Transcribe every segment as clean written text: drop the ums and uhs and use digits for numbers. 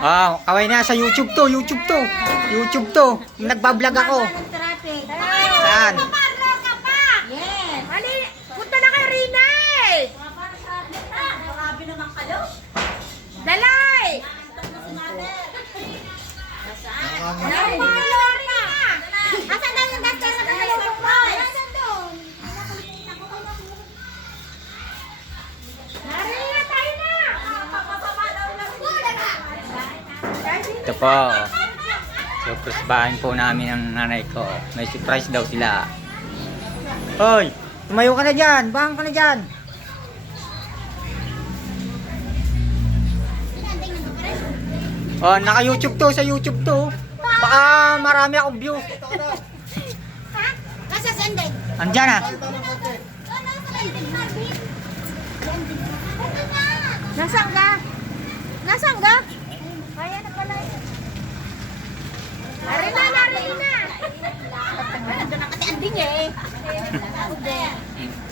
Ah, kaway na sa YouTube to, YouTube to. YouTube to. Nagbablog ako. Saan? Yes. Ali, punta na kay Rina eh. Grabe naman kayo. Dalay. Asan daw yung duster sa kasalubong mo? Narina tayo na. Ito po. Surprisebahin po namin ang nanay ko. May surprise daw sila. Hoy, tumayo ka na dyan. Bang ka na dyan. Oh, naka-YouTube to, sa YouTube to. Baka marami akong view. Nasa sandeg. Andyan ah. Nasaan ka? Nasaan ka? Kaya na pala. Narina, Narina. Nandun na kasi anding eh.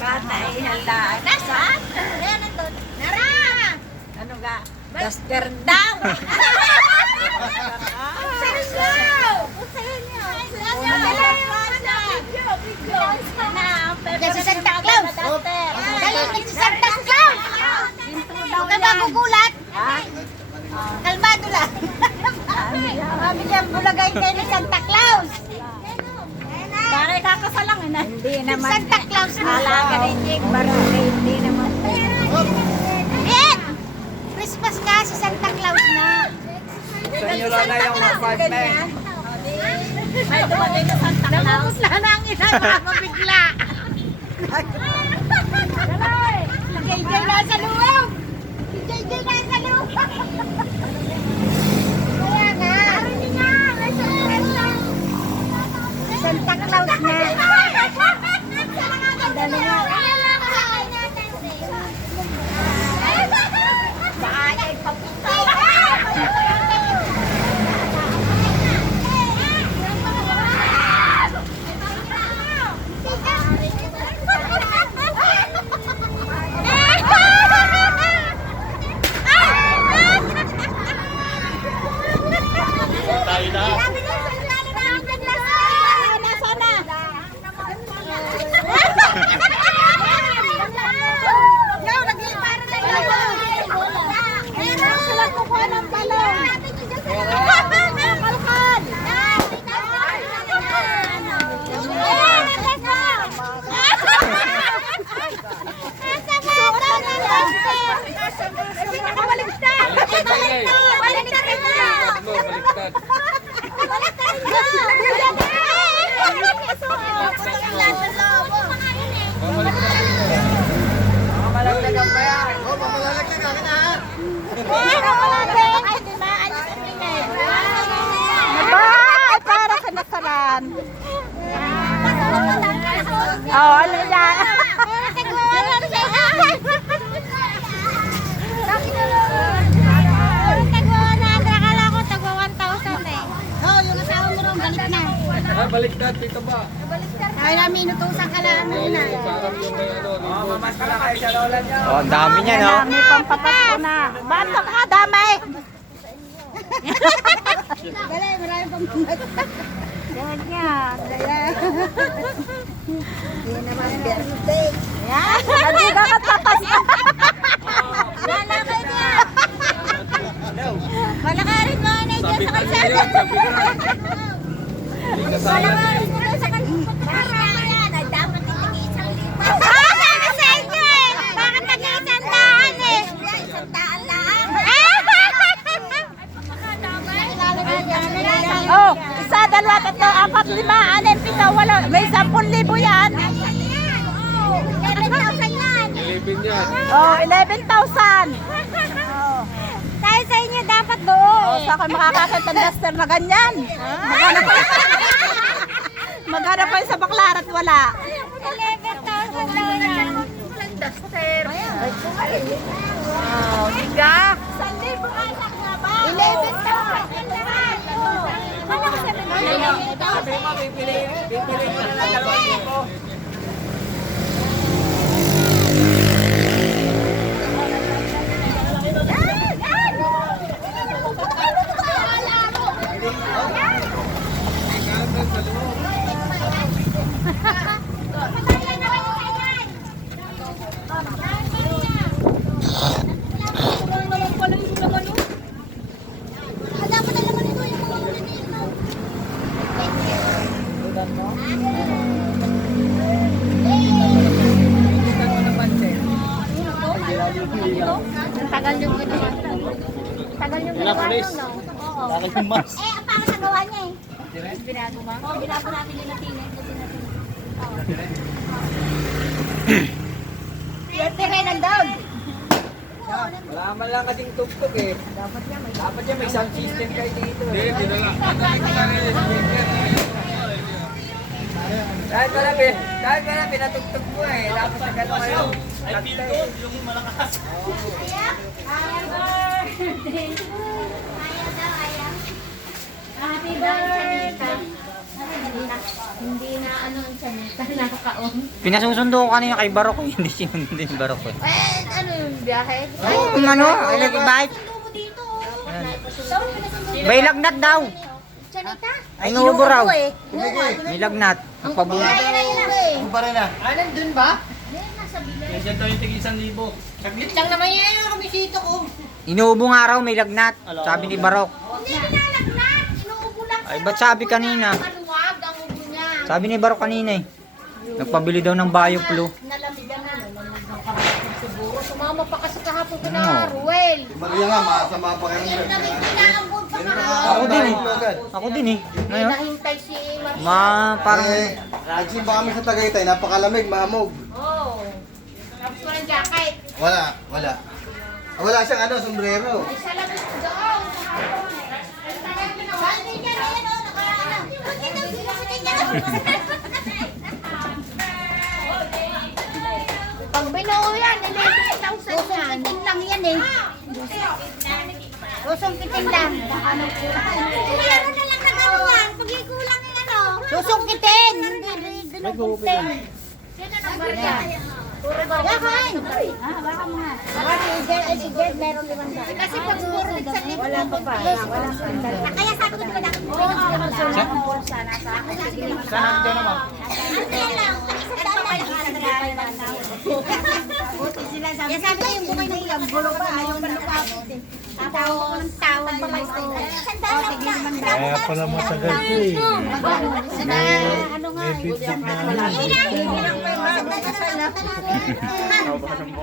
Bata ay hala. Nasaan? Ayan, nandun. Nara! Ano ga? Duster daw! Yan si Santa Claus. Dali, si Santa Claus. Huwag ka magugulat. Kalmado lang. Kami niya bulagay kayo ni Santa Claus. Bakit kakasalang na? Hindi naman. Santa Claus na. Alaga ni Jake Barangay, hindi naman. Yan! Christmas na, si Santa Claus na. Sa inyo lang na yung apartment. May dumating na Santa Claus. Namumutla na ang ina mo bigla. Si JJ nasa loob. Si JJ nasa loob. Kaya nga. Santa Claus na. Bakit papunta? Tayo na. Baliktad. Mamalagdagan pa yan. Oh, mamalagdagan ka na. Para ka nasalan. Oh, ano yan? Baliktad, dito ba? Kaya namin inutusan ka lang muna. Parang yung may ano. Mamas ka lang kayo sa lola niya. Oh, ang dami niya, no? May pampapasko na. Bato ka, damay! Dali, marami pang pumunta. Ganyan. Hindi naman birthday. Yan. Hindi ka katapas. Lalakay niya. Malakarin mo na dyan sa Sabi kalsada. ko Hindi kasama. Malakarin mo na sa kalsada. Ay, dapat hindi isang libo. Sabi sa inyo eh. Bakit nag-iisang daan eh? Isang daan lang. Oh, isa, dalawa, tatlo, apat, lima, anim, pito, walo. May 10,000 yan. 11,000 yan. Ilipin yan. Oh, 11,000. Tayo sa inyo dapat doon. Oh, saan kayo makakakita ng duster na ganyan? Maghanap kayo sa Baklarat, wala. 11,000 daw yan. Duster. Oh, tiga. 11,000 yan lahat. Ano ko sabi mo? Sabi mo, pipili mo na lang 2,000. Tagal yung ginawa nyo, no? Oo. Bakit yung mas? Eh, ang pangit na gawa niya eh. Binago mo? Oo, binago natin yung natin. Swerte rin ang down. Wala man lang kasing tugtog eh. Dapat yan may sound system kayo dito. Hindi, pinala. Kahit wala pinatugtog mo eh. Dapat sa gano'n kayo. Ay, feel ko, yung malakas. Happy birthday. Hindi na ano ang sanita, nakakaon. Pinasusundo ko kanina kay Barok eh. Hindi sinundo yung Barok eh. Ano yung biyahe? Kung ano, bike. Sundo dito. May lagnat daw. Sanita? Ay, inuubo raw. Eh. May lagnat. Nagpabunga. Ano pa rin ah? Nandun ba? Hindi, nasa bilis. Yan daw yung tigil 1,000. Saglit lang naman yan ang kamisito ko. Inuubo nga raw, may lagnat. Sabi ni Barok. Hindi pinalagnat. Inuubo lang. Ay, ba't sabi kanina? Maluwag ang ubo niya. Sabi ni Barok kanina eh. Nagpabili daw ng Bioflu. Nalamigan na. Siguro. Sumama pa kasi kahapon ka Ano? na, Ruel. Maria nga, masama pa kayo. Ayun na may pinaambod pa Ako din eh. Ako din eh. Ngayon, Nahintay si Marcia. parang... Nagsimba kami sa Tagaytay, napakalamig, mahamog. Oh. Tapos ko ng jacket. Wala. Wala siyang ano, sombrero. Ay, salamat doon. Bandi niya na yan, oh. Nakaano. Bakit ang sinusutin niya? Pag binuo yan, 11,000 yan. Susungkitin lang yan eh. Susungkitin lang. Ano na lang nagaluan? Pag ikulang yung ano? Susungkitin. Hindi dinugungkitin. Sino nang barya? Puro barya. Yakan. Baka mo nga. Baka si Jed meron 500. Kasi pag puro sa dito. Wala pa pa. Wala pa. Kaya sabi ko diba dapat puro sana sa akin. Sana dyan naman. Ano lang? Yan sabi ko yung bukay ng ilang bulong pa ayaw pa lupapit eh. Tapos tawag pa kayo. Kaya pala matagal ko eh. Ano nga?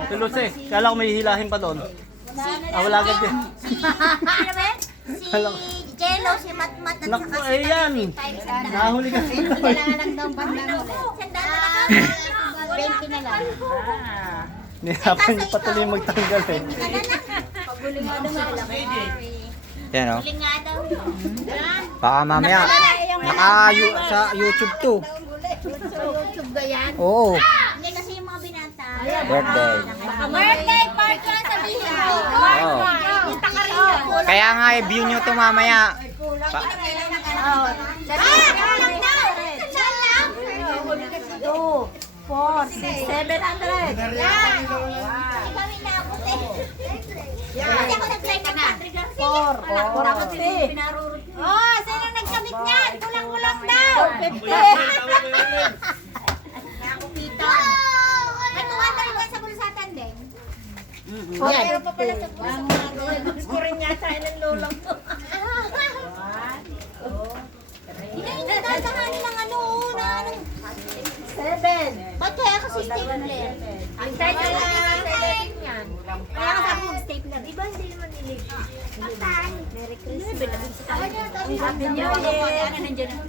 Tulose, kala ko may hilahin pa doon. Wala agad yan. Si Jello, si Matmat at Naku, saka si ayan. Nahuli ka. kailangan lang daw bandang ulit. 20 na lang. Nihirapan niyo patuloy magtanggal eh. Paguling nga daw Yan o. Paguling nga daw. Baka mamaya. Sa YouTube to. Sa YouTube ba yan? Oo. Hindi kasi yung mga binata. Birthday. Birthday party lang sabihin mo. Oo. Punta ka rin. Kaya nga view nyo to mamaya. Kulang daw. Saan lang? 2, 4, 6, 700. Yan. Kami naabot eh. Kasi ako nag-try ka na. 4, 4, oh, sino nagkamit niyan? Kulang-kulang daw. 50. Nakakupita. May 200 yan sa bulusatan din. Meron pa pala sa bulusatan. Gusto rin nga tayo ng lolang to. Hindi dadakanin ng ano, na ano. 7. Ba't kaya kasi stapler? Ang stapler yan. Kaya ka sabi mong stapler. Iba hindi naman nilig. Pagtaan. Merry Christmas. Happy New Year. Ano nandiyan ang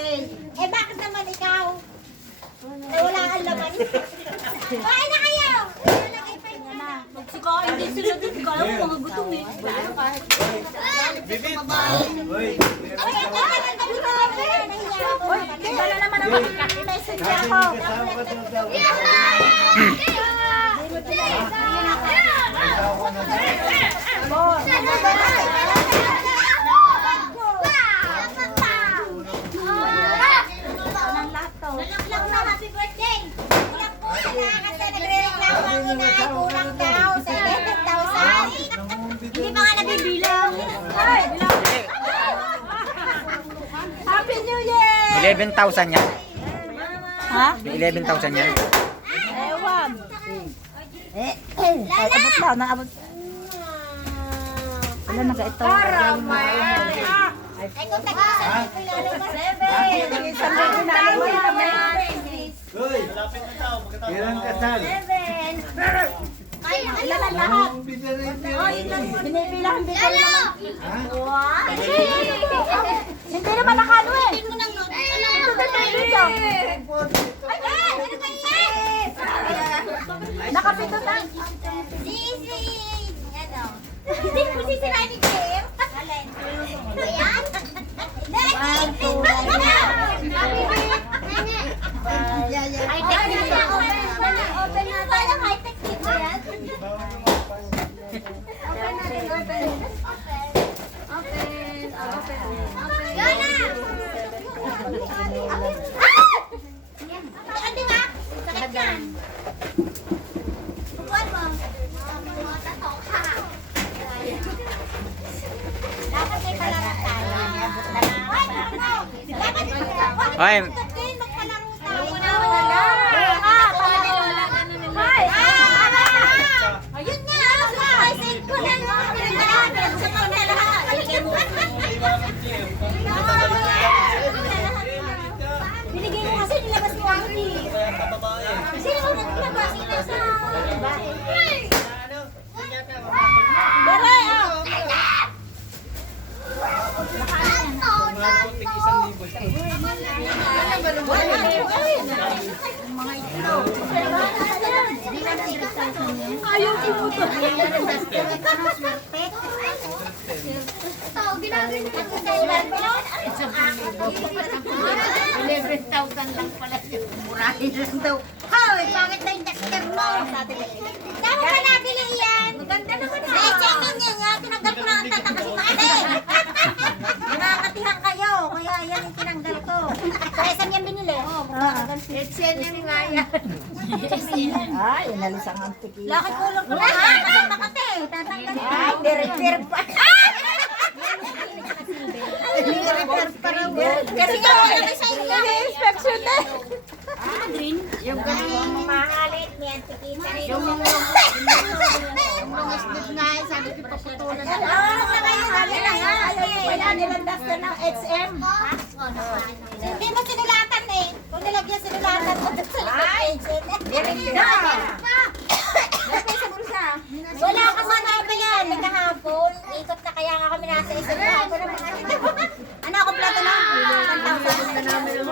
eh, eh, bakit naman ikaw? Eh, wala kang laman. Kain na kayo! Magsikain din sila dun. Kala ko mga gutom eh. Bibit! Ay, ito! Uy, wala naman naman. Message ako. Nalaklang na, happy birthday! Kulang po sila kasi nagre-reklamo ang inay. Kulang daw, 7,000. Hindi pa nga nabibilang. Ay! Happy New Year! 11,000 yan. Ha? 11,000 yan. Ewan. Ay, abot na, naabot. Wala na ka ito. Ay, kung tag-isa, kilala mo. 7. Isang libo na naman. Hoy! Ilang kasal? 7. Ay, Ilan lahat? Binibilang bigay naman. Wow. Hindi naman nakano eh. mo nang note. Ito na tayo dito. Ano ba yan? Nakapito na. Sisi! Ano? Hindi ko sisirain ni Kim. Alin? Ayan? One, two, High-tech na siya. Open na. Parang high-tech dito yan. Open natin, open. Yan na! Ate nga! Sakit yan. Buwan mo. Tatok ka. Dapat may palaro tayo. Dapat Ay, magpalaro tayo. Ayun nga! Surprise ko na nga! Sa binigay mo kasi nilabas ni Wangdi. Sino mo naglabas? Sino sa bahay? Baray, oh. Ayaw ibuto. Ito, ginagawin ko sa kailan. 11,000 lang pala yun. Murahin lang daw. Hoy, bakit na yung tester mo? Dapat ka nabili yan. Maganda naman ha. Eh, check niya nga. Tinanggal ko na ang tata kasi taate. Nakakatihan kayo. Kaya yan yung tinanggal ko. Sa SM yan binili. HNM nga yan. Ay, inalis ang antikita. Laki kulong ko na ha. Kasi makate. Tatanggal ko. Ay, ni-repair pa. Ni-repair pa raw. Kasi nga wala may sa inyo. Ni-inspection na. Yung ganun mamahalit, may antikita rin. Yung mga snip nga, sabi ko paputulan na. Wala nilang dasta ng XM. Hindi mo sinulatan eh. Kung nilagyan sinulatan mo dun sa agent. Wala ka man namin yan. Kahapon, ikot na kaya nga kami nasa isang kahapon. Ano ako plato na? 1,000 na namin ang